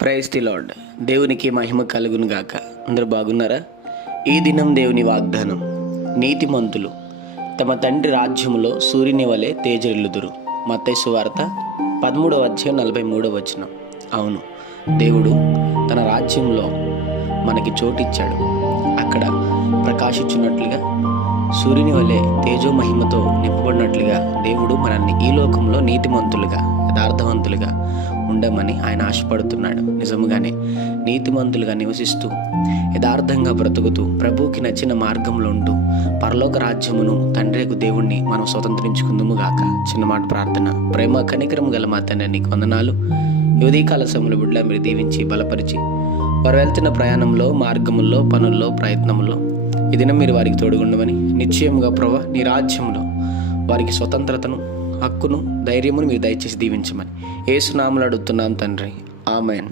Praise the lord. దేవునికి మహిమ కలుగును గాక. అందరూ బాగున్నారా? ఈ దినం దేవుని వాగ్దానం, నీతిమంతులు తమ తండ్రి రాజ్యములో సూర్యుని వలె తేజరిల్లుదురు. మత్తయి సువార్త 13:43. అవును, దేవుడు తన రాజ్యంలో మనకి చోటిచ్చాడు. అక్కడ ప్రకాశించున్నట్లుగా సూర్యుని వలె తేజోమహిమతో నింపబడినట్లుగా దేవుడు మనల్ని ఈ లోకంలో నీతిమంతులుగా, యథార్థవంతులుగా ఉండమని ఆయన ఆశపడుతున్నాడు. నిజముగానే నీతిమంతులుగా నివసిస్తూ, యథార్థంగా బ్రతుకుతూ, ప్రభువుకి నచ్చిన మార్గంలో ఉంటూ పరలోక రాజ్యమును, తండ్రికి దేవుణ్ణి మనం స్వతంత్రించుకుందుము గాక. చిన్న మాట ప్రార్థన. ప్రేమ కనికరము గల మా తండ్రి, నీకు వందనాలు. ఉదయకాల సమయంలో బిడ్డలా మీరు దీవించి బలపరిచి, వారు వెళ్తున్న ప్రయాణంలో, మార్గముల్లో, పనుల్లో, ప్రయత్నంలో ఈ దినం మీరు వారికి తోడుగుండమని, నిశ్చయముగా ప్రభువా నీ రాజ్యంలో వారికి స్వతంత్రతను, హక్కును, ధైర్యమును మీరు దయచేసి దీవించమని యేసు నామములో అడుగుతున్నాం తండ్రి. ఆమేన్.